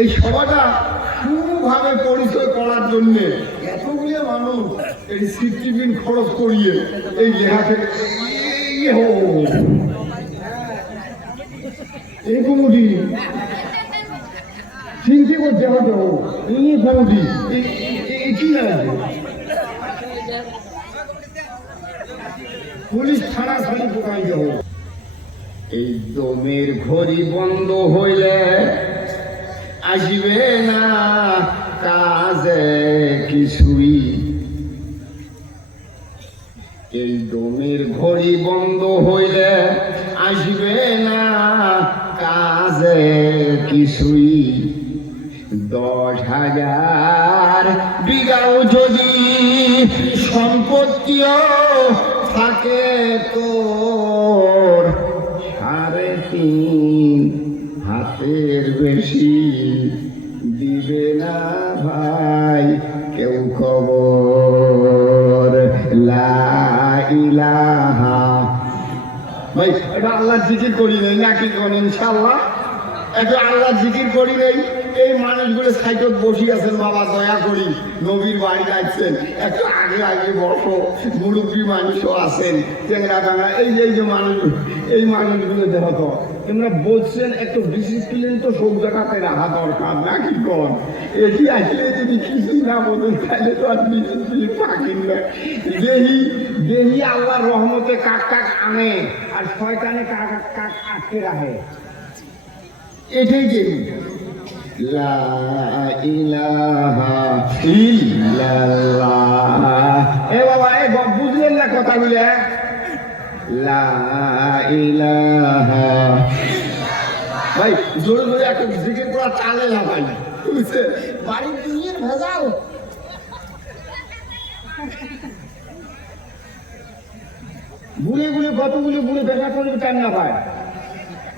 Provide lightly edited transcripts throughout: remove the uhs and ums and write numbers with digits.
এই সভাটা সুভাবে পরিচয় করার জন্য এতগুলি মানুষ এই সিটিবিন খরচ করিয়ে এই লেখা থেকে এই কমিটি চিন্তা করতে হবে এই কমিটি কি আছে পুলিশ থানা খালি কোথায় যাব এই দমের ঘড়ি বন্ধ হইলে আসবে না কাজে কিছুই এই দমের ঘড়ি বন্ধ হইলে আসবে না কাজে কিছুই 10,000 বিঘাও যদি সম্পত্তিও থাকে তোর 3.5 হাতের বেশি দিবে না ভাই কেউ খবর লা ইলাহা ভাই এটা আল্লাহর জিকির করি নেই নাকি কোন ইনশাআল্লাহ একটু আল্লাহর জিকির করি নেই এই মানুষগুলো সাইকেল বসে আছেন বাবা দয়া করি নবীর বাড়ি যাচ্ছেন একটু আগে আগে বসো মুরব্বী মানুষও আছেন চেংরা টাঙ্গা এই যে মানুষগুলো দেখো তো তোমরা বলছেন একটু ডিসিপ্লিন তো সব জায়গাতে রাখা দরকার নাকি কন এটি আসলে যদি কিছুই না বলেন তাহলে তো আর ডিসিপ্লিন থাকেন না দেহি আল্লাহর রহমতে কাক কাক আনে আর শয়তানে কাক কাক আটকে রাখে এটাই দেহি লা ইলাহা ইল্লাল্লাহ এ বাবা এ বুঝলেন না কথাগুলো লা ইলাহা ভাই জোরে জোরে একটা জিকির করা চালে না ভাই বুঝছে বাড়ির দুনিয়ার ভেজাল বুলে কতগুলি বুলে পেশা করবে টাইম না পায়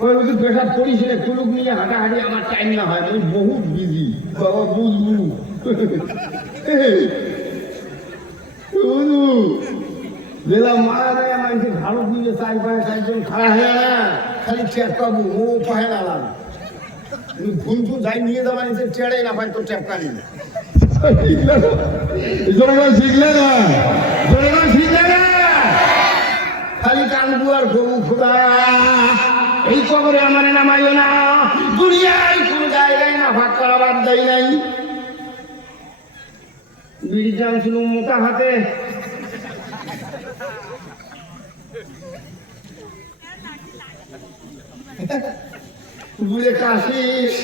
ওই যদি পেশা করিস না কুলুক নিয়ে হাঁটাহাঁটি আমার টাইম না হয় আমি বহুত বিজি বাবা বুঝবু যেটা মারা যায় আমার ভারত নিয়ে 4-5 খাড়া হয়ে না খালি চেক পাবো ও পাহে না ভুল যাই নিয়ে যাওয়া নিচে চেড়ে না পাই তো চেপকা নিয়ে শিখলে না খালি কানবু আর গরু খোদা এই কবরে আমার নামাইও না দুনিয়ায় কোন জায়গায় না ভাগ করাবার দেয় নাই বিড়ি টান ছিল মোটা হাতে বুঝে কাশিস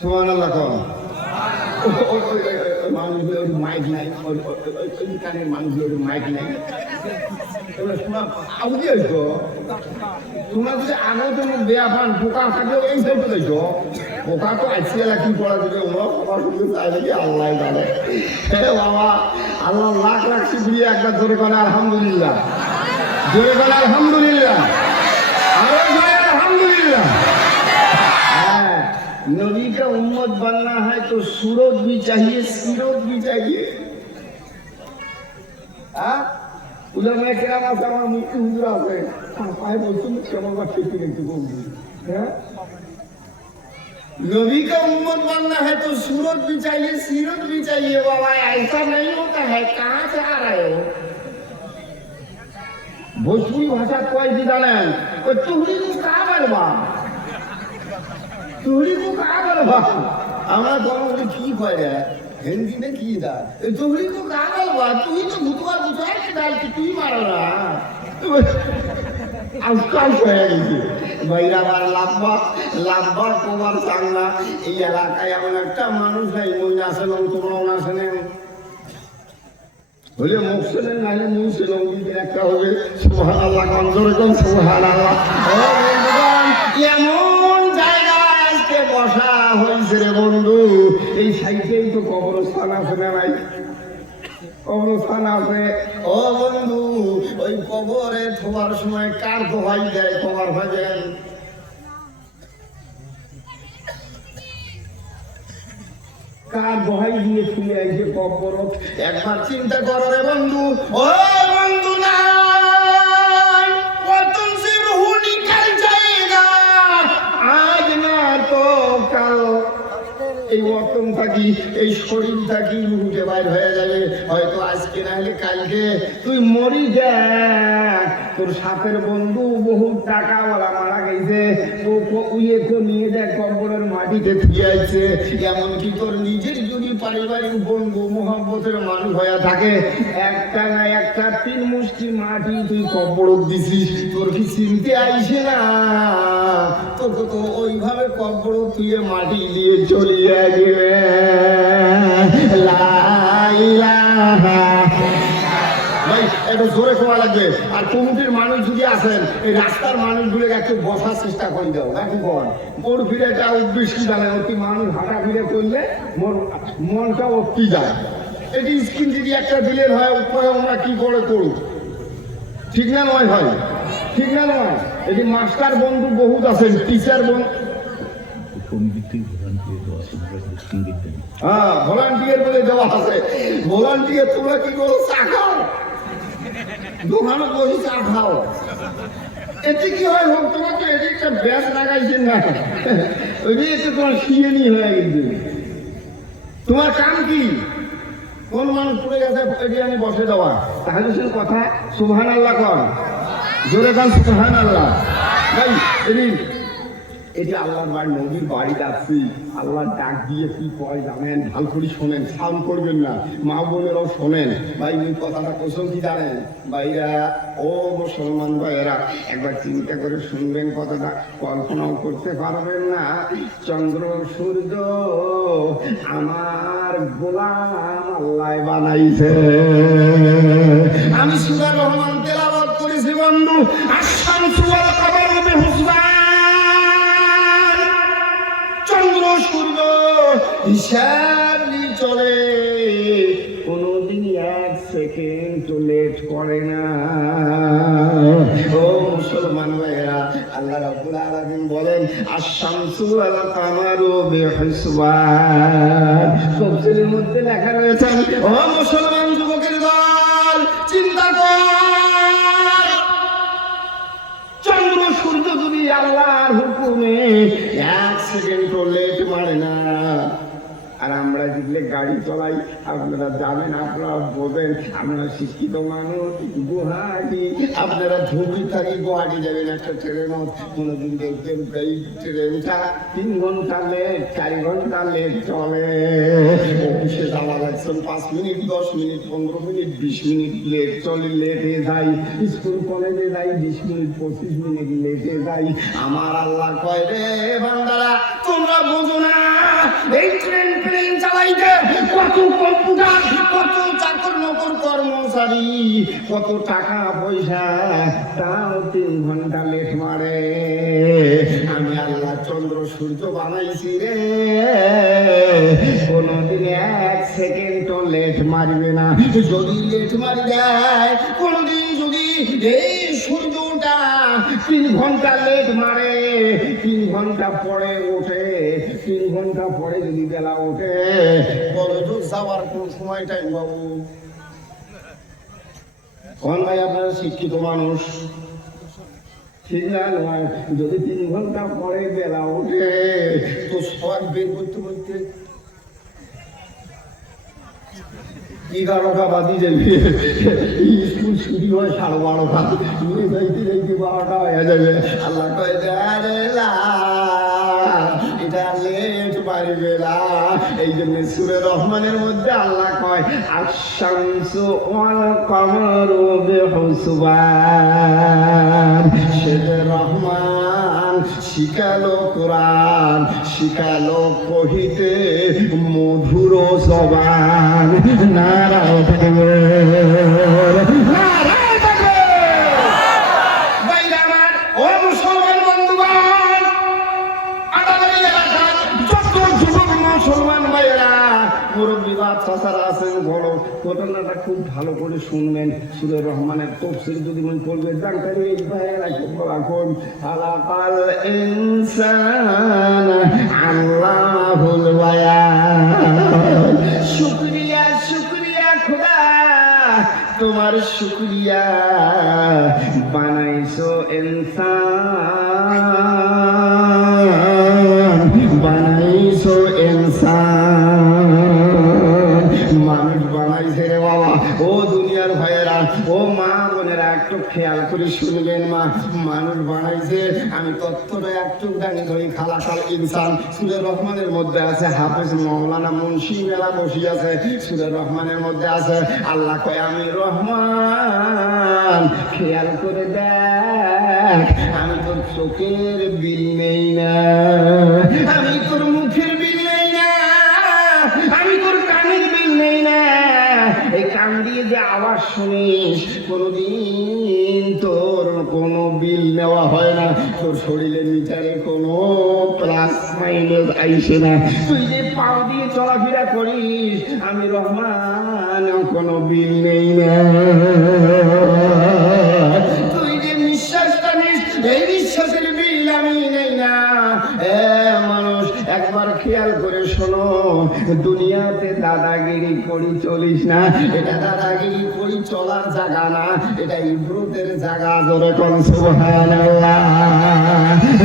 সুবহানাল্লাহ কম মানুষগুলো মাইক নাই কানের মানুষগুলো মাইক নাই তোমরা যদি আগেও তো বেয়া পান পোকা থাকলেও এই সাইড দেখো পোকা তো আজকে কি করা যাবে ওরা সবার শুধু চাই নাকি আল্লাহ জানে বাবা আল্লাহ লাখ লাখ শুক্রিয়া একবার ধরে করে আলহামদুলিল্লাহ জোরে করে আলহামদুলিল্লাহ আরো জোরে আলহামদুলিল্লাহ नबी का उम्मत बनना है तो सूरत भी चाहिए सीरत भी चाहिए उलमा किराम আছে আমার মুক্তি হুজুর আছে পায়ে বলছেন কেমন বা ঠিক একটু বলবি হ্যাঁ नबी का उम्मत बनना है तो सूरत भी चाहिए सीरत भी चाहिए बाबा ऐसा नहीं होता है कहाँ से आ रहे हो भोजपुरी भाषा कोई भी जानेन कोई तुहरी को कहाँ बलवा तुहरी को कहाँ बलवा हमारा दोनों को की पड़े हिंदी में की था तुहरी को कहाँ बलवा तू ही तो भूतवा बुझाए के डाल के तू ही मारो ना আজকাল হয়ে গেছে বাইরাবার লাভবার তোমার সাংনা এই এলাকায় এমন একটা মানুষ নাই মহিলা আসেন তোমরাও আসেন হলে মুখ ছিলেন নাহলে মুখ ছিল একটা হবে সুবহানাল্লাহ কমজোর কম সুবহানাল্লাহ এমন জায়গায় আজকে বসা হয়েছে রে বন্ধু এই সাইডেই তো কবরস্থান আছে না ভাই কবরস্থান আছে ও বন্ধু ওই কবরে ধোয়ার সময় কার দোহাই দেয় কবর ভাবেন কার দোহাই দিয়ে শুনে আইছে কবর একবার চিন্তা করো রে বন্ধু ও বন্ধু না এই শরীরটা কি উঠে বাইর হয়ে যাবে, হয়তো আজকে না হলে কালকে তুই মরি দেখ। তোর সাথের বন্ধু বহু টাকাওয়ালা মারা গেছে, নিয়ে দেখ কবরের মাটিতে থিয়াইছে। এমনকি তোর নিজের যদি পারিবারিক বন্ধু মোহাম্মতের মানুষ হয়ে থাকে, একটা না একটা 3 মুষ্টি মাটি তুই কবর দিছিস, তোর কি চিনতে আইসে না? তোকে তো ওইভাবে কবর তুই মাটি দিয়ে চলিয়ে গেলে। লা ইলাহা ভাই একটু জোরে খোয়া লাগবে। আর কমিটির মানুষ যদি আসেন, এই রাস্তার মানুষগুলোকে একটু বসার চেষ্টা করে দাও নাকি বল। মোর ফিরে এটা অভ্যেস কি জানে, অতি মানুষ হাঁটা ফিরে করলে মোর মনটা অতি যায়। এটি স্কিন যদি একটা দিলের হয়, উপায় আমরা কি করে করব? ঠিক না নয় ভাই? ঠিক না নয়? এটি মাস্টার বন্ধু বহুত আছেন, টিচার বন্ধু। হ্যাঁ, ভলান্টিয়ার বলে দেওয়া আছে। ভলান্টিয়ার তোমরা কি করো? চা খাও, দোকানে বসে চা খাও। এতে কি হয় হোক, তোমার তো এটি একটা ব্যাস লাগাইছেন না, ওই একটু তোমার শিয়ে নিয়ে হয়ে গেছে। তোমার কাম কি? কোন মানুষ পড়ে গেছে এটি আমি বসে দেওয়া, তাহলে সে কথা সুবহানাল্লাহ কর, জোরে কান সুবহানাল্লাহ। ভাই এটি আল্লাহর বাড়ি, নবীর বাড়ি যাচ্ছি, আল্লাহর ডাক দিয়ে কি কয় জানেন? ভাল করে শোনেন, সাউন্ড করবেন না, মা বোনেরাও শোনেন। ভাই ওই কথাটা কোথাও কি জানেন ভাইরা? ও মুসলমান ভাইয়েরা, একবার চিন্তা করে শুনবেন কথাটা, কল্পনাও করতে পারবেন না। চন্দ্র সূর্য আমার গোলাম আল্লাহ বানাইছে। আমি সূরা রহমান তেলাওয়াত করেছি বন্ধু, আশ-শামসু ওয়াল কামারু বিহুসবান। চন্দ্র সূর্য হিসাব নিয়ে চলে, কোনদিন 1 সেকেন্ড লেট করে না। ও মুসলমান ভাইয়েরা, আল্লাহ রাব্বুল আলামিন বলেন আশ-শামসু ওয়াল কামারু বিহুসবান। তাফসীরের মধ্যে লেখা রয়েছে, ও মুসলমান যুবকের দল, চিন্তা কর, চন্দ্র সূর্য যদি আল্লাহর হুকুমে 1 সেকেন্ড লেট মারে না, আর আমরা যেগুলো গাড়ি চলাই, আপনারা জানেন, আপনারা বোঝেন, আপনারা শিক্ষিত মানুষ, গুয়াহাটি, আপনারা ধুবড়ি থাকি গুয়াহাটি যাবেন একটা ট্রেনও, কোনোদিন দেখবেন এই ট্রেনটা 3 ঘন্টা লেট, 4 ঘন্টা লেট চলে। অফিসে যাওয়া যাচ্ছে 5 minute, 10 minute, 15 minute, 20 minute late চলে, লেটে যাই। স্কুল কলেজে যাই 20 মিনিট, 25 মিনিট লেটে যাই। আমার আল্লাহ কয়, রে বান্দারা, তোমরা বোঝো না এই ট্রেন চালাইতে কত কম্পিউটার, কত চাকর নকর কর্মচারী, কত টাকা পয়সা, তাও 3 ঘন্টা লেট মারে। আমি আল্লাহ চন্দ্র সূর্য বানাইছি রে, কোনদিন 1 সেকেন্ড লেট মারবে না। যদি লেট মারি দেয়, কোনদিন যদি এই সূর্যটা 3 ঘন্টা লেট মারে, 3 ঘন্টা পরে ওঠে, 3 ঘন্টা পরে যদি বেলা ওঠে, বলে তো যাওয়ার কোন সময় টাইম বাবু? কোন ভাই আপনারা শিক্ষিত মানুষ, ঠিক না নয়? যদি 3 ঘন্টা পরে বেলা ওঠে, তো সব বের করতে করতে 11টা বাজি যাবে। স্কুল ছুটি হয় 12:30, যাইতে যাইতে 12টা হয়ে যাবে। আল্লাহ কয়, এটা লেট পারবে না। এই জন্য সূরা রহমানের মধ্যে আল্লাহ কয় আশ-শামসু ওয়াল কামারু বিহুসবান। সেটা রহমান শিখালো কোরআন, শিখালো কহিতে মধুর জবান। নারায়ে তাকবীর, নারায়ে তাকবীর। ভাইরা আমার, ও মুসলমান বন্ধুগণ, আদাবাড়ি এলাকার যত যুবক মুসলমান ভাইয়েরা, মুরব্বী বাচ্চারা আছেন, বড়, ঘটনাটা খুব ভালো করে শুনবেন। সূরা রহমানের তাফসীর যদি মনে করবে জানকারি এই ভাইয়েরা এখন খালাকাল ইনসান আল্লাহুল বায়ান। শুকরিয়া শুকরিয়া খোদা, তোমার শুকরিয়া, বানাইছো ইনসান, বানাইছো ইনসান। একটু খেয়াল করে শুনবেন মা, মানুষ বানাইছে আমি তত্ত্বটা একটু দানি ধরি খালাকাল ইনসান। সূরা রহমানের মধ্যে আছে, হাফেজ মাওলানা মুন্সি মেলা বসি আছে, সূরা রহমানের মধ্যে আছে আল্লাহ কয় আমি রহমান, খেয়াল করে দেখ আমি তোর চোখের বিল নেই না, আমি তোর মুখের বিল নেই না, আমি তোর কানের বিল নেই না। এই কান দিয়ে যে আওয়াজ শুনিস কোনদিন তোর কোনো বিল নেওয়া হয় না, তোর শরীরের মিটারে কোনো প্লাস মাইনাস আইসে না। তুই যে পাও দিয়ে চলাফেরা করিস আমি রহমান, কোনো বিল নেই না। তুই যে নিঃশ্বাসটা নিস এই নিঃশ্বাসের বিল আমি নেই না। মানুষ একবার খেয়াল করে শোনো, দুনিয়াতে দাদাগিরি করি চলিস না, এটা দাদাগিরি করি চলার জায়গা না, এটা ইব্রতের জায়গা। জোরে কোন সুবহানাল্লাহ,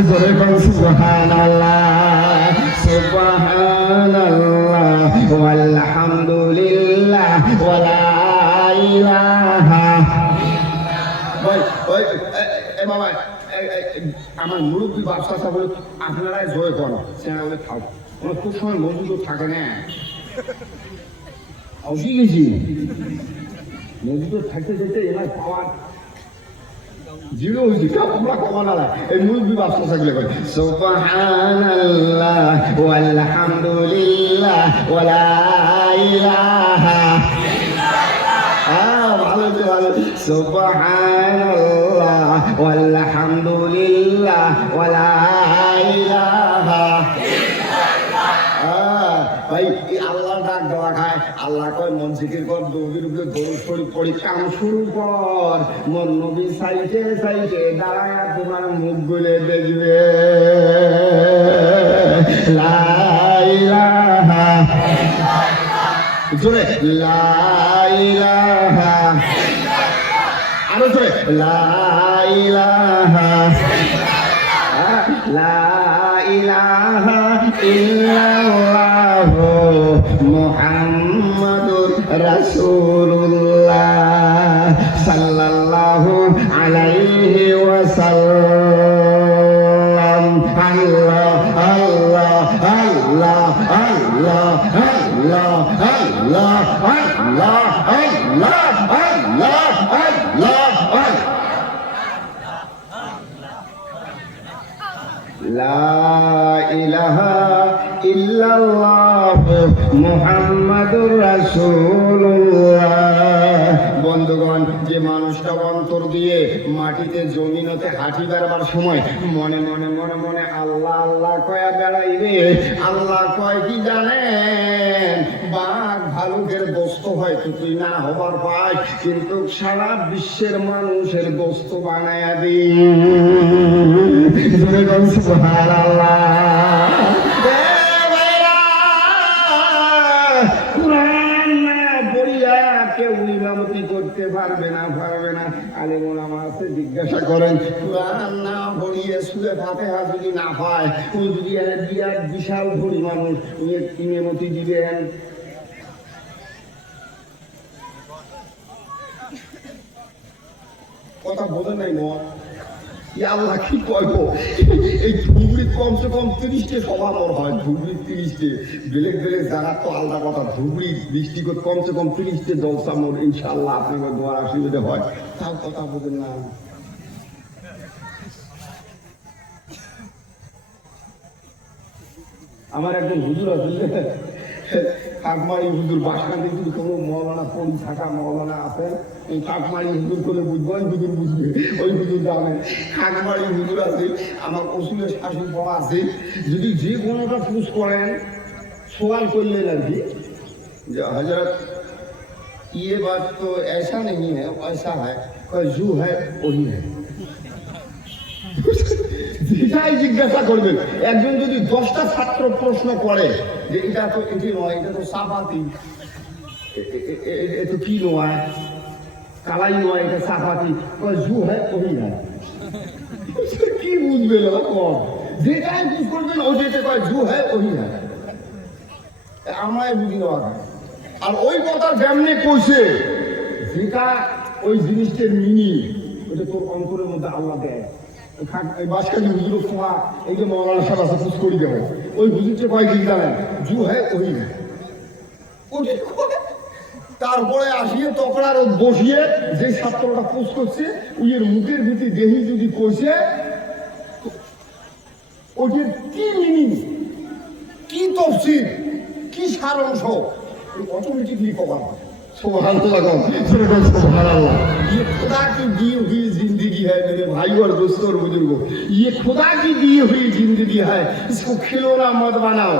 জোরে কোন সুবহানাল্লাহ, সুবহানাল্লাহ ওয়ালহামদুলিল্লাহ ওয়ালা ইলাহা। বাবা আমার মুরব্বী বাচ্চা বলে আপনারাই জয় করেন, সেটা বলে থাক, ওরা খুব সময় মজুদ থাকে না, অসি গেছি মজুদ থাকতে থাকতে এবার পাওয়ার জিরো হয়েছে, আমরা কমানা এই মুরব্বী বাচ্চা থাকলে কয় সুবহানাল্লাহ ওয়ালহামদুলিল্লাহ ওয়ালা ইলাহা। ভালো ভালো, সুবহানাল্লাহ ওয়ালহামদুলিল্লাহ ওয়ালা ইলাহা। ভাই আল্লাহ ডাক দেওয়া খায়, আল্লাহ কয় মন জিকির কর, নবীর উপরে দরুদ শরীফ পড়ি, কাম শুরু কর। মন নবী সাইডে সাইডে দাঁড়ায় তোমার মুখ গুলে দেখবে লা ইলাহা, জোরে লা ইলাহা, আরো জোরে লা ইলাহা, লা ইলাহা ইল্লাল্লাহ মুহাম্মাদুর রাসূলুল্লাহ সাল্লাল্লাহু আলাইহি ওয়াসাল্লাম। আল্লাহ আল্লাহ আল্লাহ আল্লাহ আল্লাহ আল্লাহ আল্লাহ আল্লাহ আল্লাহ আল্লাহ। লা ইলাহা ইল্লাল্লাহ মুহাম্মাদুর রাসূলুল্লাহ। বন্ধুগণ, যে মানুষটা অন্তর দিয়ে মাটিতে জমিনতে হাঁটি বেড়াবার সময় মনে মনে মনে মনে আল্লাহ আল্লাহ কয়া বেড়াইবে, আল্লাহ কয় কি জানেন, বাঘ ভালুকের দোস্ত হয়তো তুই না হবার পাই, কিন্তু সারা বিশ্বের মানুষের দোস্ত বানায়া দিই। সুবহানাল্লাহ। কুরআন না পড়িয়া কেউ ইমামতি করতে পারবে না, পারবে না। আলেম ওলামা আছে, জিজ্ঞাসা করেন কুরআন না পড়িয়ে সূরা ফাতিহা যদি না পায়, ও যদি বিরাট বিশাল ধনী মানুষ, ইমামতি দিবেন? কথা বোঝে নাই মত। আল্লাহ কি কইব, এই ধুবড়ি কমসে কম 30টে সভা মর হয়, ধুবড়ি 30টে, বেলেগ বেলেগ জায়গা তো আলাদা কথা, ধুবড়ি ডিস্ট্রিক্ট কমসে কম 30টে জলসা মোর ইনশাআল্লাহ আপনাদের দোয়ার আশীর্বাদে হয়। তাও কথা বোঝেন না। আমার একজন হুজুর আছে, কাকমারি হুজুর, বাসকান্দি যদি কোনো মৌলানা পড়ি থাকা মৌলানা আছে, এই কাকমারি হুজুর করে বুঝবো, ওই হুজুর বুঝবে, ওই হুজুর জানে। কাকমারি হুজুর আছে, আমার ওসুলের শাশুড়ি পড়া আছে, যদি যে কোনোটা পুষ করেন সওয়াল করলেন আর কি, যে হজরত ये बात तो ऐसा नहीं है, ऐसा है, जो है वही है। যেটাই জিজ্ঞাসা করবেন, একজন যদি 10টা ছাত্র প্রশ্ন করে যে এটা তো এটি নয়, এটা তো সাফাতি, এটা কি নয়, কালাই নয়, এটা সাফাতি, জু হয় ওই নয়, কি বুঝবে না? কম যেটাই বুঝ করবেন ওইটাতে কয় জু হয় ওই নয়, আমরাই বুঝি নেওয়া। আর ওই কথা যেমনি কইছে যেটা ওই জিনিসটার মিনিং তোর অন্তরের মধ্যে আল্লাহ দেয়। বাসকালী হুজুর খোয়া এই যে মৌলানা সাহেব আছে পুষ করি দেবো, ওই হুজুরকে কয়েকদিন জানেন জু হ্যাঁ ওই তারপরে আসিয়ে তকড়ার বসিয়ে যে ছাত্রটা পোস্ট করছে উইয়ের মুখের ভিতরে দেহি যদি কইছে ওটির কি মিনিং, কি তফসিল, কি সারাংশ অটোমেটিকলি কভার হয়। सुभान अल्लाह, ये खुदा की दी हुई जिंदगी है मेरे भाई और दोस्तों और बुजुर्गों, ये खुदा की दी हुई जिंदगी है, इसको खिलौना मत बनाओ,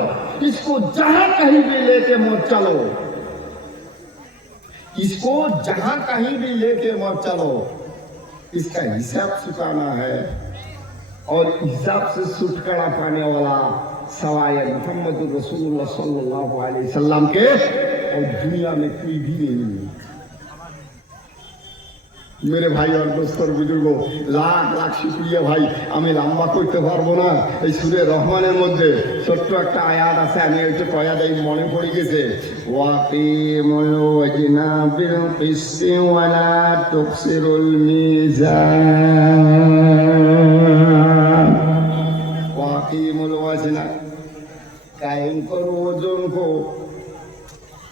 इसको जहां कहीं भी लेके मत चलो, इसको जहां कहीं भी लेके मत चलो, इसका हिसाब चुकाना है और हिसाब से छुटकारा पाने वाला सवाए मोहम्मद रसूलुल्लाह सल्लल्लाहु अलैहि वसल्लम के और दुनिया में कोई भी नहीं। मेरे भाई और दोस्तों बुजुर्गों, लाख लाख शुक्रिया भाई। আমি লম্বা করতে পারবো না। এই সূরা রহমানের মধ্যে ছোট্ট একটা আয়াত আছে, আমি একটু কয়া দেই, মনে পড়ে গেছে। ওয়াকিমুল ওয়াজনা বিল কিসতি ওয়া লা তুকসিরুল মিজান। ওয়াকিমুল ওয়াজনা, কায়েম করো ওজন को,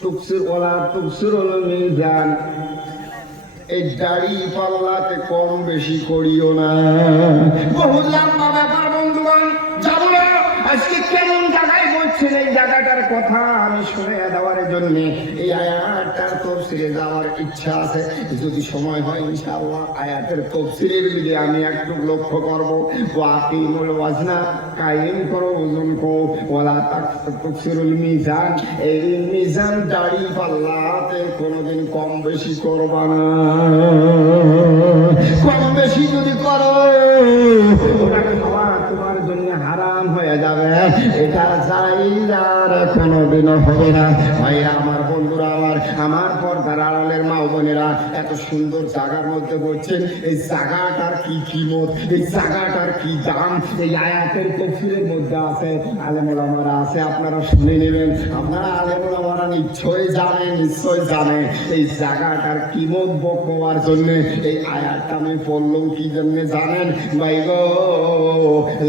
তুকসির ওয়ালা তুকসিরুল মিজান, এই দাড়ি পাল্লাতে কম বেশি করিও না। বহু লম্বা ব্যাপার বন্ধুগণ, যাবো না আজকে কেমন জায়গায় বলছেন এই জায়গাটার কথা আমি শুনে দেওয়ার জন্য এই আয়াতটার তফসিরে যাওয়ার ইচ্ছা আছে। যদি সময় হয় ইনশাআল্লাহ আয়াতের তফসিরের দিকে আমি একটু লক্ষ্য করবো। ওয়াকিমুল ওয়াজনা, কায়েম করো ওজন কো, ওয়ালা তুকসিরুল মিজান, এই মিজান দাড়ি পাল্লাতে কোনোদিন কম বেশি করবা না। কম বেশি যদি করো ওটা খাওয়া তোমার জন্য হারাম হয়ে যাবে, এটা চাইদার কোনোদিনও হবে না। ভাইরা আমার, বন্ধুরা আমার পর্দার আড়ালের মা বোনেরা, এত সুন্দর জায়গার মধ্যে বলছেন এই জায়গাটার কি কিমত, এই জায়গাটার কি দাম, এই আয়াতের তফসিরের মধ্যে আছে, আলেম ওলামারা আছে, আপনারা শুনে নেবেন। আপনারা আলেম ওলামারা নিশ্চয় জানেন এই জায়গাটার কিমত বকবার জন্য এই আয়াতটা আমি পড়লাম কি জন্য জানেন ভাই গো?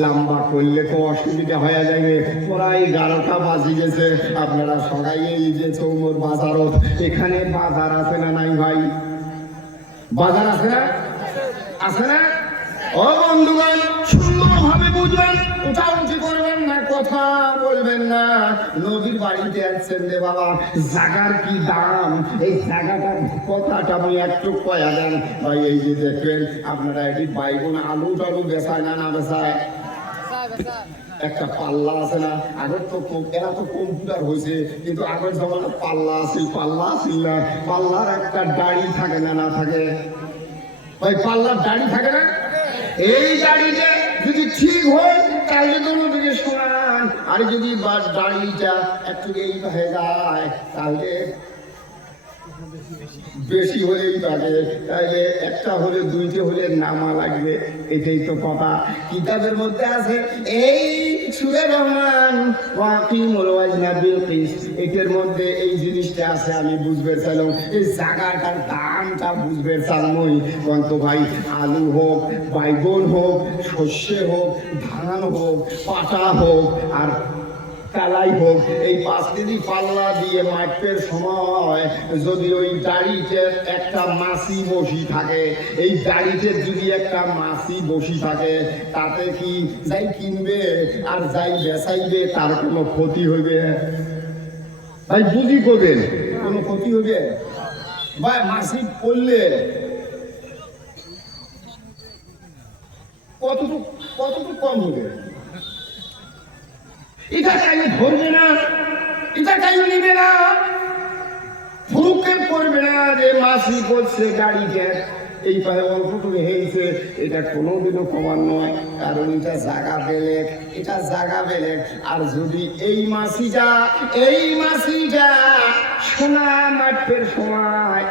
লম্বা করলে তো অসুবিধা হয়ে যাবে, প্রায় 11টা বাজি গেছে। আপনারা সবাই এই যে চৌমর বাজারত, এখানে বাজার আছে না নাই ভাই? বাজার আছে না? আছে না? ও বন্ধুগণ, সুন্দরভাবে বুঝবেন, উঠাউঠি করবেন না, কথা বলবেন না। নদীর বাড়িতে আসছেন রে বাবা, জাগার কি দাম, এই জায়গাটার কথাটা আমি একটু কয়া দেন ভাই। এই যে দেখবেন আপনারা এটি বাইগুন আলু টালু বেচায় না বেচায়? একটা পাল্লা আছে না, আগের তো এরা তো কম্পিউটার হয়েছে, কিন্তু আগের জমানা পাল্লা আছিল না, পাল্লার একটা দাড়ি থাকে না থাকে ভাই? পাল্লার দাড়ি থাকে না? এই দাড়িটা যদি ঠিক হয় তাহলে কোনো দিকে সমান, আর যদি দাড়িটা একটু এই হয়ে যায় তাহলে বেশি হলেই থাকে, তাহলে একটা হলে দুইটা হলে নামা লাগবে। এটাই তো কথা। কিতাবের মধ্যে আছে এই সূরা রহমান ওয়াকিমুল ওয়াজনা বিল কিস, এটার মধ্যে এই জিনিসটা আছে। আমি বুঝবে চাইলাম এই জায়গাটার দামটা বুঝবে চালমই কন্ত ভাই। আলু হোক, বাইগন হোক, সর্ষে হোক, ধান হোক, পাটা হোক আর কালাই হোক, এই 5 কেজি পাল্লা দিয়ে মাপের সময় যদি ওই দাড়িতে একটা মাছি বসি থাকে, এই দাড়িতে যদি একটা মাছি বসি থাকে, তাতে কি যাই কিনবে আর যাই বেচাইবে তার কোনো ক্ষতি হইবে? ভাই বুঝি করবেন, কোনো ক্ষতি হইবে? ভাই মাছি পড়লে কতটুকু কম হবে? এটা কাইলে ধরবে না, এটা কাইলে নিবে না, ফুরুকে করবে না যে মাসি করছে গাড়িকে এই পায়ে অল্পটুকু হেলছে, এটা কোনোদিনও কমার নয়। কারণ এটা জায়গা বেলেগ, এটা জায়গা বেলেগ। আর যদি এই মাসিটা সোনা মাঠের সময়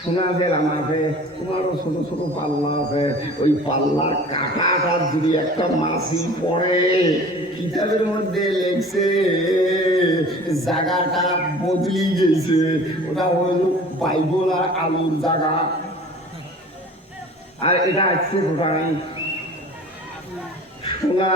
সোনা জেলাম আছে, তোমারও ছোট ছোট পাল্লা আছে, ওই পাল্লার কাঁটাটার যদি একটা মাছি পড়ে, কিতাবের মধ্যে লেখছে জায়গাটা বদলি গেছে, ওটা হইল বাইগন আর আলুর জায়গা। আর এটা আসছে কোথায়? সোনা।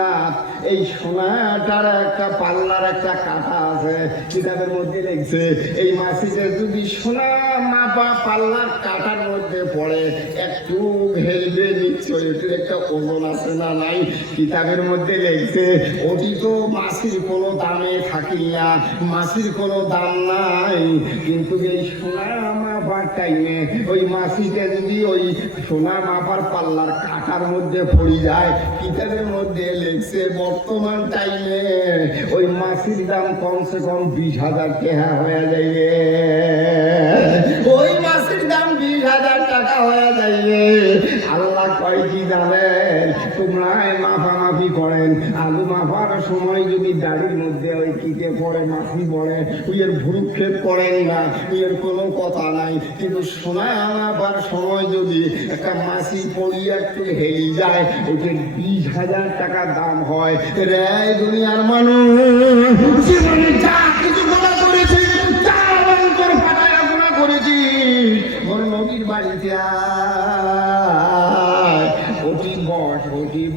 এই সোনাটার একটা পাল্লার একটা কাঁটা আছে, কিতাবের মধ্যে লিখছে এই মাছিটা যদি সোনা মাপা পাল্লার কাঁটার মধ্যে পড়ে একটু ভেলবে নিশ্চয় এটির একটা ওজন আছে না নাই? কিতাবের মধ্যে লিখছে ওটি তো মাছির কোনো দামে থাকি না, মাছির কোনো দাম নাই, কিন্তু এই সোনা মাপার টাইমে ওই মাছিটা যদি ওই সোনা মাপার পাল্লার কাঁটার মধ্যে পড়ে যায়, কিতাবের মধ্যে লেখছে বর্তমান টাইমে ওই মাছির দাম কমসে কম 20,000 টাকা হয়ে যাইবে। ওই মাছের দাম 20,000 টাকা হয়ে যাইবে। আল্লাহ কয় কি জানেন? তোমরা মাপামাপি করেন, আলু মাপার সময় যদি দাড়ির মধ্যে ওই কিটে পড়ে মাছি পড়ে উইয়ের ভুরুক্ষেপ করেন না, উইয়ের কোনো কথা নাই, কিন্তু সোনা মাপার সময় যদি একটা মাছি পড়িয়ে একটু হেলি যায় ওইটার 20,000 টাকা দাম হয়। রে দুনিয়ার মানুষ জীবনে যা কিছু গোনা করেছি যা অন্তর ফাটায় গোনা করেছি মোর নবীর বাড়িতে ওটি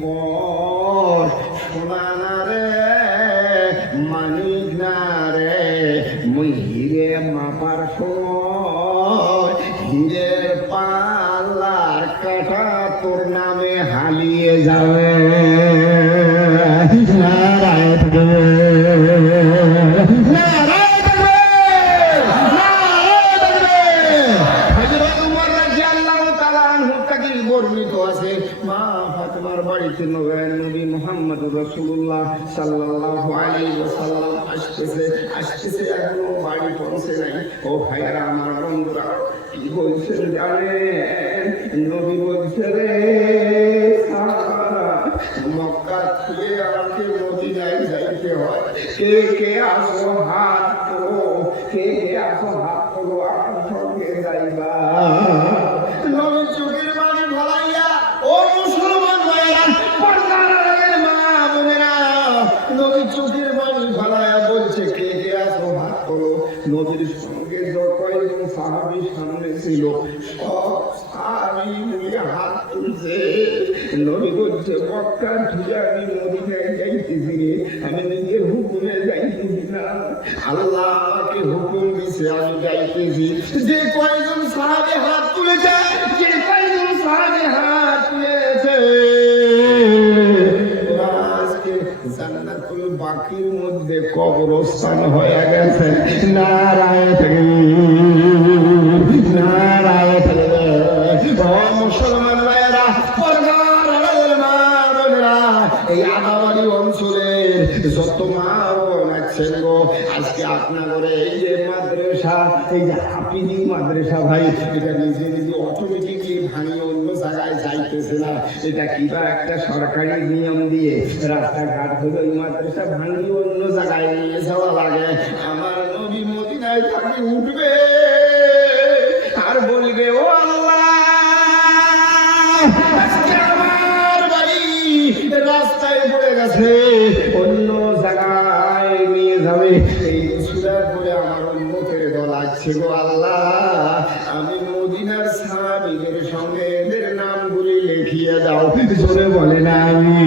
বস সোনা না রে মানিক না রে, মুই হিরে মাপার সময় হিরের পাল্লার কাঁটা তোর নামে হালিয়ে যাবে। নারায়ণ বর্ণিত আছে মা ফাতেমার বাড়িতে নবী মুহাম্মদুর রাসূলুল্লাহ সাল্লাল্লাহু আলাইহি ওয়াসাল্লাম আসতেছে এখনো বাড়ি পৌঁছে নাই। ও ভাইরা আমার বন্ধুরা কি বলছেন জানেন? নবী বলছে রে মক্কা থেকে আমাকে মদিনায় যাইতে হয়, কে কে আসো হাত তোলো, কে কে আসো হাত তোলো আমার সঙ্গে যাইবা। নবীর চোখের পানি ফলাইয়া ও মুসলমান ভাইরা পর্দার আড়ালের মা বোনেরা নবীর চোখের পানি ফলাইয়া বলছে কে কে আসো হাত তোলো। নবীর সঙ্গে কয়েকজন সাহাবী সামনে ছিল, সব সাহাবী মিলে হাত তুলছে। নবী বলছে মক্কা থেকে আমি মদিনায় যাইতেছি, আমি নিজের হুকুমে যাইতেছি না, আল্লাহ আমাকে হুকুম দিছে আমি যাইতেছি। যে কয়েকজন সাহাবী হাত তুলেছে, যে কয়েকজন সাহাবী হাত তুলেছে আজকে জান্নাতুল বাকির মধ্যে কবরস্থান হয়ে গেছে। নারায়ণ নারায়ণ। ও মুসলমান ভাইয়েরা পর্দার আড়ালের মা বোনেরা এই আদাবাড়ি অঞ্চলের যত মা বোন আছেন গো, আজকে আপনাদের এই যে মাদ্রাসা, এই যে হাফিজি মাদ্রাসা ভাই, এটা নিজে নিজে অটোমেটিকলি ভাঙিয়ে অন্য জায়গায় যাইতেছে না। এটা কিবা একটা সরকারি নিয়ম দিয়ে রাস্তাঘাট হলে ওই মাদ্রাসা ভাঙিয়ে অন্য জায়গায় নিয়ে যাওয়া লাগে। আমার নবী মদিনায় থাকি উঠবে আর বলবে ও আল্লাহ আজকে আমার বাড়ি রাস্তায় পড়ে গেছে, অন্য জায়গায় নিয়ে যাবে। এই সুরা করে আমার উম্মতের দল আছে গো আল্লাহ, আমি মদিনার সাহাবীদের সঙ্গে এদের নামগুলি লিখিয়ে দাও। জোরে বলে না আমি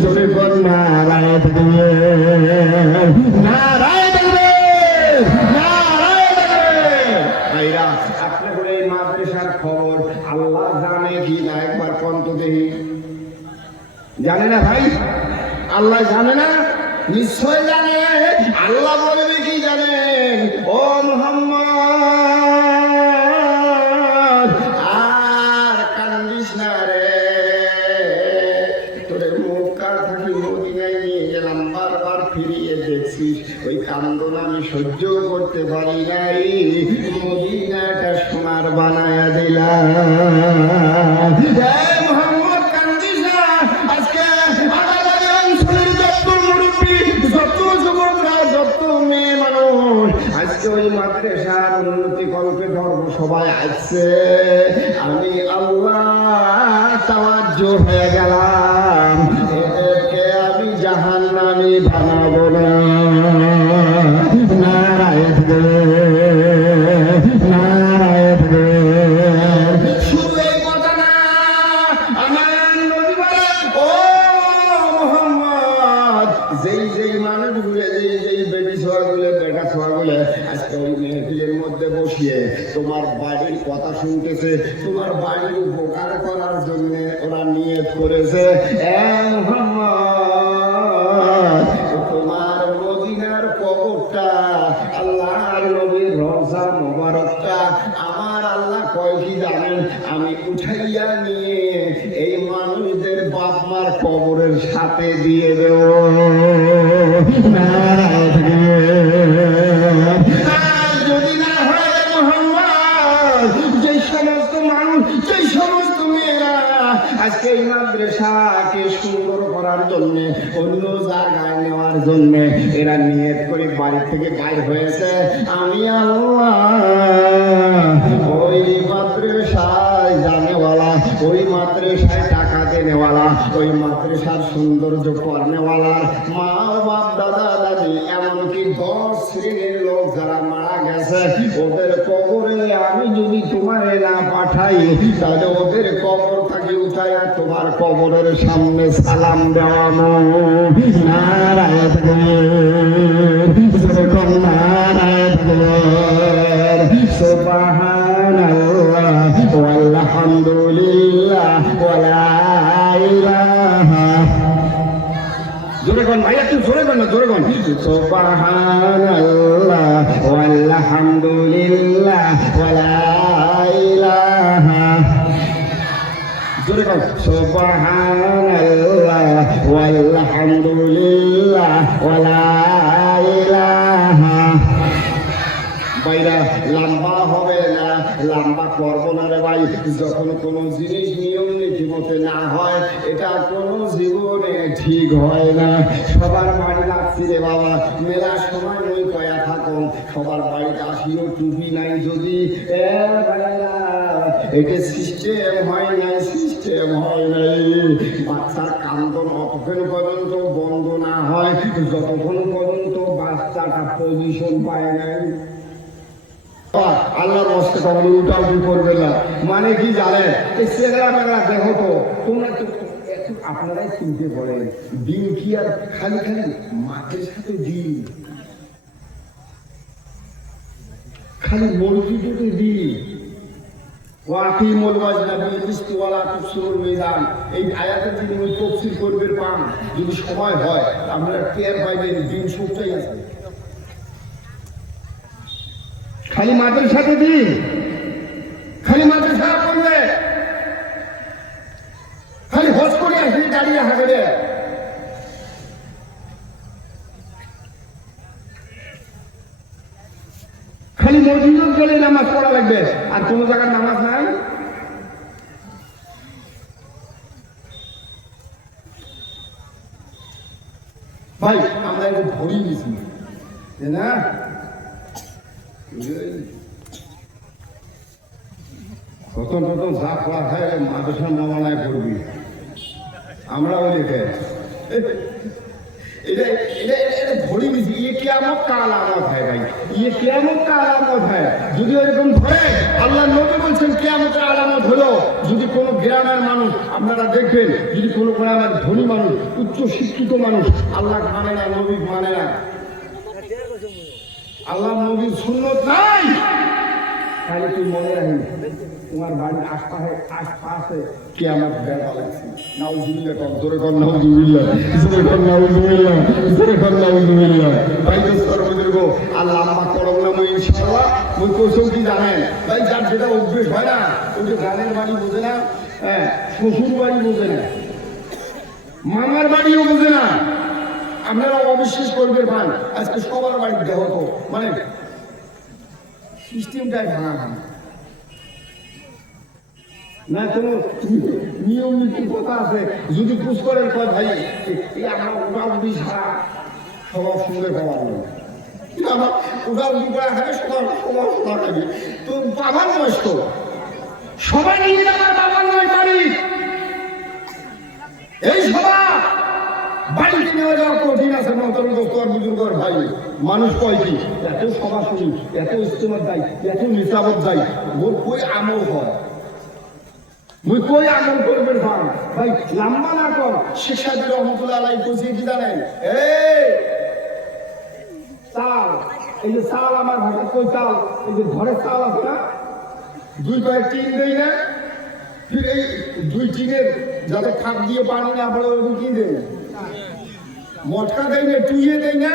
জোরে বল নারায়ণ নারায়ণ ভাইরা। আপনাদের এই মাদ্রাসার খবর আল্লাহ জানে কি না একবার কন্ত দেহি? জানে না ভাই? আল্লাহ জানে না? নিশ্চয় জানে। আল্লাহ বলবে কি জানেন? ও মুহাম্মদ আর কান্দিস না রে, তোরে মক্কা থেকে মদিনায় নিয়ে গেলাম, বারবার ফিরিয়ে দেখছিস ওই কান্দন আমি সহ্য করতে পারি নাই, মদিনাটা সোনার বানায়া দিলাম। মুহাম্মদ কান্দিস না। আজকে আদাবাড়ি অঞ্চলের যত মুরব্বী, যত যুবকরা, যত মেয়ে মানুষ আজকে ওই মাদ্রাসার উন্নতি কল্পে ধর্ম সবাই আসছে, আমি আল্লাহ তাওয়াজ্জু হয়ে গেলাম, এদেরকে আমি জাহান্নামী বানাবো না। নারায়ণ নারায়ণ। শুধু এই তোমার বাড়ির কথা শুনতেছে, তোমার বাড়ির উপকার করার জন্য ওরা নিয়ত করেছে। তোমার মদিনার কবরটা, আল্লাহর নবীর রওজা মোবারকটা আমার আল্লাহ কয় কি জানেন, আমি উঠাইয়া নিয়ে এই মানুষদের বাপ মার কবরের সাথে দিয়ে দেব। যদি না হয় মুহাম্মদ, যে সমস্ত মানুষ, যে সমস্ত মেয়েরা আজকে এই মাদ্রাসাকে সুন্দর করার জন্য, অন্য জায়গায় নেওয়ার জন্য এরা নিয়ত করে বাড়ি থেকে বাইর হয়েছে, আমি আল্লাহ ওই মাদ্রাসায় জানেওয়ালা, ওই মাদ্রাসায় টাকা দেনেওয়ালা, ওই মাদ্রাসার সৌন্দর্য করনেওয়ালার মা বাপ দাদা দাদি এমনকি 10 শ্রেণীর লোক যারা মারা গেছে, ওদের কবরে আমি যদি তোমার না পাঠাই, তাহলে ওদের কবর থেকে উঠাইয়া তোমার কবরের সামনে সালাম দেওয়ানো। নারায় সুবহানাল্লাহ ওয়ালহামদুলিল্লাহ ওয়ালা ইলাহা, জোরে কোন ভাই, একটু জোরে কোন না, জোরে কোন। সুবহানাল্লাহ ওয়ালহামদুলিল্লাহ ওয়ালা ইলাহা, জোরে কোন। সুবহানাল্লাহ ওয়ালহামদুলিল্লাহ ওয়ালা ইলাহা। বাইরা লম্বা হবে না, লম্বা করবো না রে ভাই। যখন কোনো জিনিস নিয়ম নীতি মতে না হয়, এটা কোনো জীবনে ঠিক হয় না। সবার বাড়ি লাগছি রে বাবা, মেলা সময় ওই কয়া থাকো, সবার বাড়িতে আসিও টুপি নাই যদি, এটা সিস্টেম হয় নাই, সিস্টেম হয় নাই। বাচ্চার কান্দন অতক্ষণ পর্যন্ত বন্ধ না হয়, যতক্ষণ পর্যন্ত বাচ্চাটা পজিশন পায় নাই। আল্লাহর রাস্তে কখনো উল্টাউল্টি করবে না। মানে কি জানেন, এই চেহারা মেঘরা দেখো তো, তোমরা তো আপনারাই চিনতে পারেন, দিন কি আর খালি খালি মাঠের সাথে দিন, খালি মসজিদে দিন। ওয়াকিমুল ওয়াজনা বিল কিসতি ওয়ালা তুকসিরুল মিজান, এই আয়াতের যদি ওই তাফসীর করবে পান, যদি সময় হয় আপনারা টের পাইবেন দিন সবটাই আছে। খালি মাঠের সাথে দিন, খালি মাঠের সাথে করবে, খালি হজ করে আসলে দাঁড়িয়ে হাঁটবে, খালি মসজিদ গেলে নামাজ পড়া লাগবে, আর কোন জায়গায় নামাজ নাই। ভাই আমরা একটু ঘড়ি নিছি না, প্রথম প্রথম যা পড়া খায় মাদ্রাসার মামলায় করবি, আমরা ওই লিখে ঘড়ি নিছি। ইয়ে কিয়ামত কা আলামত হয় ভাই, ইয়ে কিয়ামত কা আলামত হয়। যদি এরকম ধরে, আল্লাহ নবী বলছেন কিয়ামতের আলামত হলো যদি কোনো গ্রামের মানুষ, আপনারা দেখবেন যদি কোনো গ্রামের ধনী মানুষ, উচ্চ শিক্ষিত মানুষ আল্লাহ মানে না, নবী মানে না, আল্লাহ নবীর সুন্নত নাই, তাহলে তুই মনে রাখিস তোমার বাড়ির আশপাশে কিয়ামত দেখা লাগছে। নাউজুবিল্লাহ কর, জোরে কর নাউজুবিল্লাহ, জোরে কর নাউজুবিল্লাহ, জোরে কর নাউজুবিল্লাহ। ভাই দোস্তর বুজুর্গ, আল্লাহ আম্মা করব না মই ইনশাআল্লাহ। মই কইছো কি জানেন ভাই, যার যেটা অভ্যেস হয় না, ওই যে গানের বাড়ি বোঝে না, হ্যাঁ শ্বশুর বাড়ি বোঝে না, মামার বাড়িও বোঝে না। আপনারা অবিশ্বাস করবে পান, আজকে সবার বাড়ি দেহ তো মানে সিস্টেমটাই ভাঙা ভাঙা না, কোনো নিয়ম নীতি কথা আছে। যদি পুষ করেন কয় ভাই আমরা উঠাউঠি ছাড়া সবার সঙ্গে পাওয়ার নয়, কিন্তু আমার উঠাউঠি করা খাবে সবার সবার সবার খাবে, তো বাবার নয় তো সবাই নিয়ে আমার বাবার নয় বাড়ি, এই সভা বাড়িতে নিয়ে যাওয়া কঠিন আছে। মন্তব্য দোস্তর বুজুর্গর ভাই, মানুষ কয় কি এত সভা শুনি, এত ইস্তেমার দেয়, এত নিসাবত দেয়, ওর কই আমল হয়, মুই কই আমল করবেন ভাই, ভাই লম্বা না কর। শেখ সাহেব রহমতুল্লাহ আলাইহি কইছে কি জানেন, এই চাল, এই যে চাল আমার হাতে কই চাল, এই যে ঘরের চাল আছে না, দুই পায়ে টিন দেই না, ফির এই দুই টিনের যাতে খাপ দিয়ে পানি না পড়ে ওরকম কি দেয়, মটকা দেয় না, টুইয়ে দেয় না।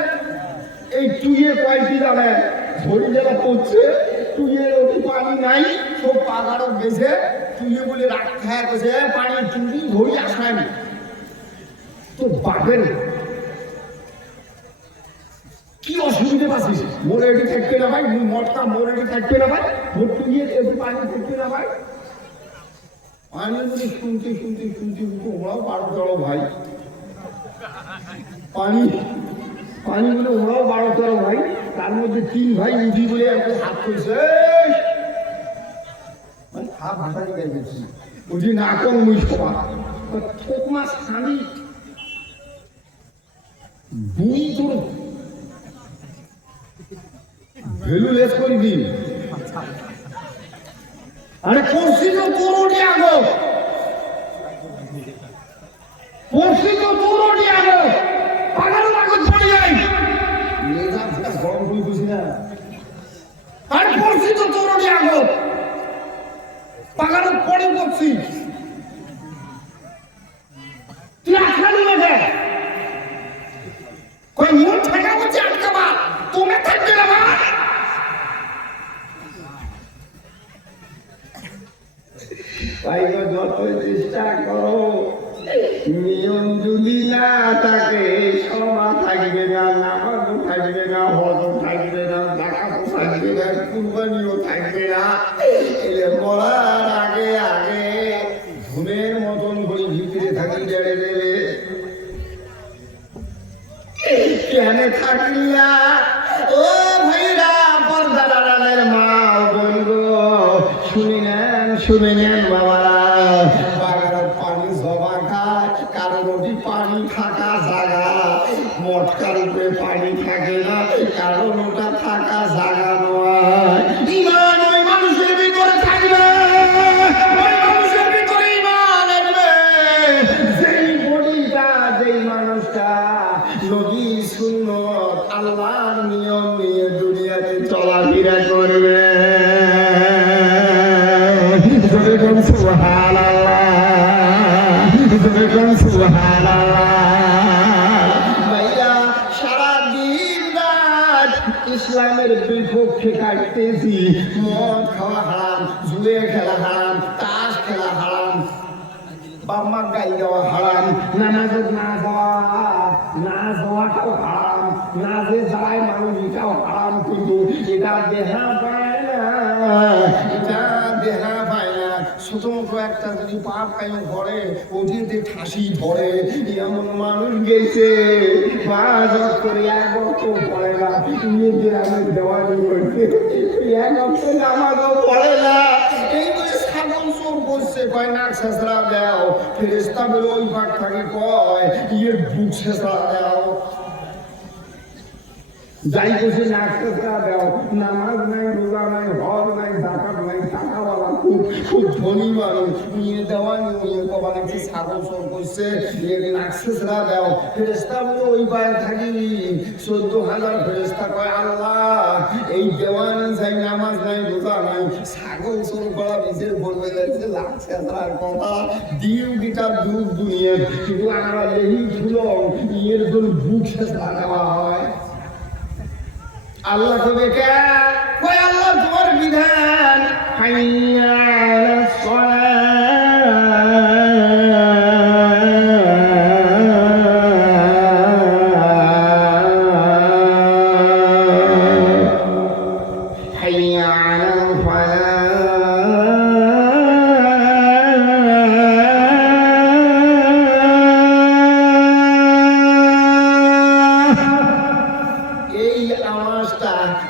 এই টুইয়ে কয়েকটি দাঁড়ে ধরি যারা পড়ছে, টুইয়ে ওটি পানি নাই, সব পাগারও গেছে, টুইয়ে বলে রাখতে গেছে পানি টুই ধরি আসায় তো বাপের কি অসুবিধা পাচ্ছিস, মোরে এটি থাকবে না ভাই, মটকা মোরে এটি থাকবে না ভাই, মোট টুইয়ে একটু পানি থাকবে না ভাই। পানি বলে শুনতে শুনতে শুনতে শুনতে ওরাও বারো চড়ো ভাই, পানি পানি বলে ওরাও বারো চড়ো ভাই। তার মধ্যে তিন ভাই উঠি বলে একটা হাত করছে, মানে হাত ভাষাই গেছে উঠি না কম মুই সবা ঠোক মাছ খানি দুই তোর ভ্যালু লেস করে দিন। আরে করছি তো তোরটি আগো, করছি তো তোরটি আগো, পাগার লাগত পড়ে যাই গরম করে বুঝি না। আরে করছি তো তোরটি আগো, পাগার পড়ে করছি, তুই আখালি লাগে কই মন ঠেকা বলছে আটকাবা, তোমরা থাকবে না ভাই। তাই যত চেষ্টা করো, নিয়ম যদি না থাকে সভা থাকবে না, নামাজও থাকবে না, হজও থাকবে না, জাকাতও থাকবে না, কুরবানিও থাকবে না। এলে মরার আগে আগে ঘুমের মতন করে ভিতরে থাকি জেড়ে দেবে। কেন থাকলি না ও ভাইরা, পর্দার আড়ালের মা বলবো, শুনে নেন বাবারা, বাগানের পানি জমা খায়, কারণ ওটি পানি থাকা জায়গা, মটকার উপরে পানি থাকে না, কারণ ওটা থাকা জায়গা নয়। ইমান ওই মানুষের ভিতরে থাকবে, ওই মানুষের ভিতরে ইমান আসবে, যেই বডিটা, যেই মানুষটা নবী সুন্নত আল্লাহর নিয়ম নিয়ে দুনিয়াতে চলাফেরা করবে। সারাদিন রাত ইসলামের বিপক্ষে কাটতেছি, মদ খাওয়া হারাম, জুয়ে খেলা হারাম, তাস খেলা হারাম, বাম্মা গাই দেওয়া হারাম, নামাজে না যাওয়াটাও হারাম, না যে যায় মানুষ এটাও হারাম, কিন্তু এটা দেহা পায় না, এটা দেহা পায় না। ছোটমোটো একটা যদি পাপ কায়ম করে ওটিতে ঠাসি ধরে, এমন মানুষ গেছে পাঁচ করে এক বছর পড়ে না, নিজের আমি দেওয়ানি করছে, এক বছর নামাজও পড়ে না, এই বলে ছাগল চোর করছে, কয় নাক ছেঁচড়া দাও, ফেরেস্তা বলে ওই ভাগ থাকে কয় ইয়ের বুক ছেঁচড়া দাও, যাই বসে নাক ছেঁচড়া দাও, নামাজ নাই, রোজা নাই, হজ নাই, জাকাত নাই, টাকাওয়ালা খুব খুব ধনী মানুষ, নিয়ে দেওয়ানি নিয়ে কবার একটি ছাগল চোর করছে, নাক ছেঁচড়া দাও, ফেরেস্তা বলে ওই পায়ে থাকি 14,000 ফেরেস্তা কয় আল্লাহ এই দেওয়ানি যাই, নামাজ নাই, রোজা নাই, ছাগল চোর করা নিজের বলবে যাচ্ছে লাখ ছেঁচড়ার কথা, দিউ গিটার দুধ দুনিয়ে, কিন্তু আমরা এই ঝুলো ইয়ের জন্য বুক ছেঁচড়া দেওয়া হয়। আল্লাহ কবে কে কয় আল্লাহ তোমার বিধান, হাইয়া আলাস সালাহ, হাইয়া আলাল ফালাহ,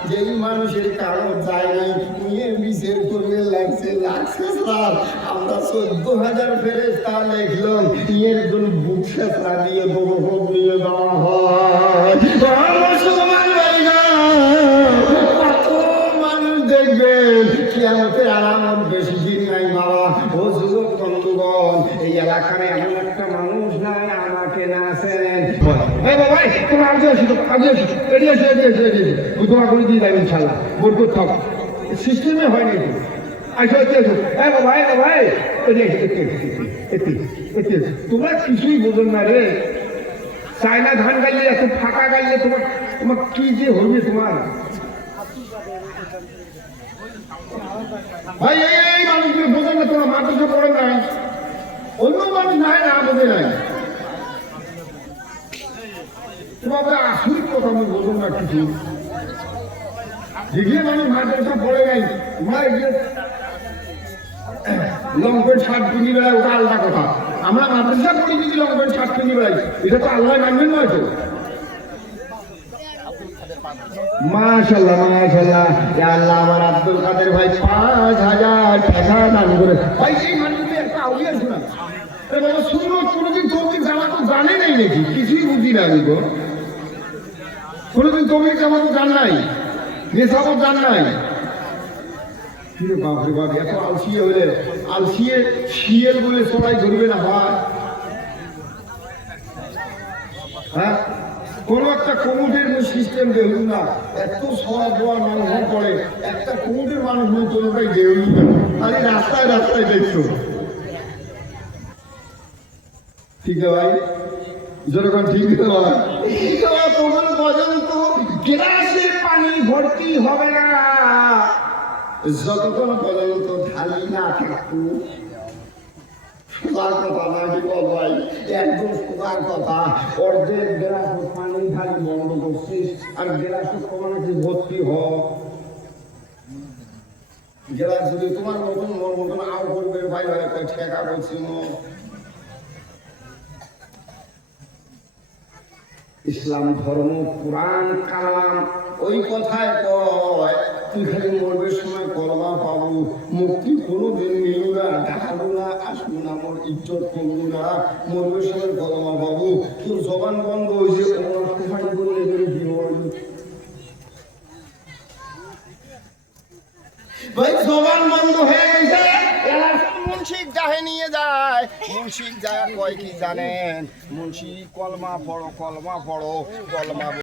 যেই মানুষের কারো যায় নাই নিয়ে বিচার করবে লাগছে লাগছে স্যার, আমরা 14,000 ফেরেশতা লিখলাম, এর জন্য বুক ছেঁচড়া দিয়ে বড় দিয়ে দেওয়া হয়। মুসলমান ভাইরা, কত মানুষ দেখবেন কিয়ামতের আলামত বেশি দিন নাই বাবা। ও যুবক বন্ধুগণ, এই এলাকার এমন একটা মানুষ নাই আমাকে না আছেন, বাবা তোমরা আগে আসি, আগে আসি, এড়িয়ে আসি, এড়িয়ে আসি, এড়িয়ে আসি, দোয়া করে দিয়ে যাবেন ইনশাল্লাহ, বরকত থাক। সিস্টেমে হয় নাকি আসো বাবা তোমরা কিছুই বোঝেন না রে। চায়না ধান গাইলে এত ফাঁকা গাইলে তোমার তোমার কি যে হবে তোমার ভাই। এই মানুষগুলো বোঝেন না, তোমার মাদ্রাসা পড়ে নাই, অন্য মানুষ নাই না বোঝে নাই। তোমাদের আসল কথা আমি বোঝেন না কিছু। যেগুলো মানুষ মাদ্রাসা পড়ে নাই, তোমরা এগুলো লং প্যান্ট শার্ট পিঁধে বেড়ায়, ওটা আলাদা কথা। আমরা মাদ্রাসা পড়ি যদি লং প্যান্ট শার্ট পিঁধে বেড়াই, এটা তো আল্লাহ মানবেন নয় তো। মাশাআল্লাহ মাশাআল্লাহ, ইয়া আল্লাহ আমার আব্দুল কাদের ভাই 5000 টাকা দান করে। ভাই এই মানুষগুলো একটা আউলিয়া শোনা। আরে বাবা সুন্নত কোনোদিন তৌহিদ জামাত জানে নাই নাকি? কিছুই বুঝি না আমি গো। কোনোদিন তৌহিদ জামাত জান নাই, নেশাবত জান নাই। বাপরে বাপ, এত আলসিয়ে হলে আলসিয়ে শিয়েল বলে সবাই ধরবে না ভাই। হ্যাঁ, কোন একটা কমিটির সিস্টেম দেখুন না, এত সব দেওয়ার মানুষ করে একটা কমিটির মানুষ কোনোটাই দেখুন না, খালি রাস্তায় রাস্তায় দেখছো। ঠিক আছে ভাই, যেরকম ঠিক ভাই তখন পর্যন্ত গ্লাসের পানি ভর্তি হবে না যতক্ষণ পর্যন্ত ঢালি না থাকতো। সোজার কথা নাকি বল ভাই, একদম সোজার কথা। অর্ধেক গ্লাস পানি ঢালি বন্ধ করছিস আর গ্লাস কমানো ভর্তি হোক। গ্লাস যদি তোমার মতন মন মতন আও করবে ভাই ভাই ঠেকা করছি। ইসলাম ধর্ম কোরআন কালাম ওই কথায় কয় তুই খালি মরবের সময় কলমা পাবো, মুক্তি কোনোদিন মিলু না, ডাকাবো না, আসবো না, মোর ইজ্জত করবো না, মরবের সময় কলমা পাবো। তোর জবান বন্ধ হয়েছে, ভাই জবান বন্ধ হয়ে গেছে। মুন্সিক যাহে নিয়ে যায়, মুন্সিক যায় কয় কি জানেন, মুন্সি কলমা পড়ো কলমা পড়ো কলমা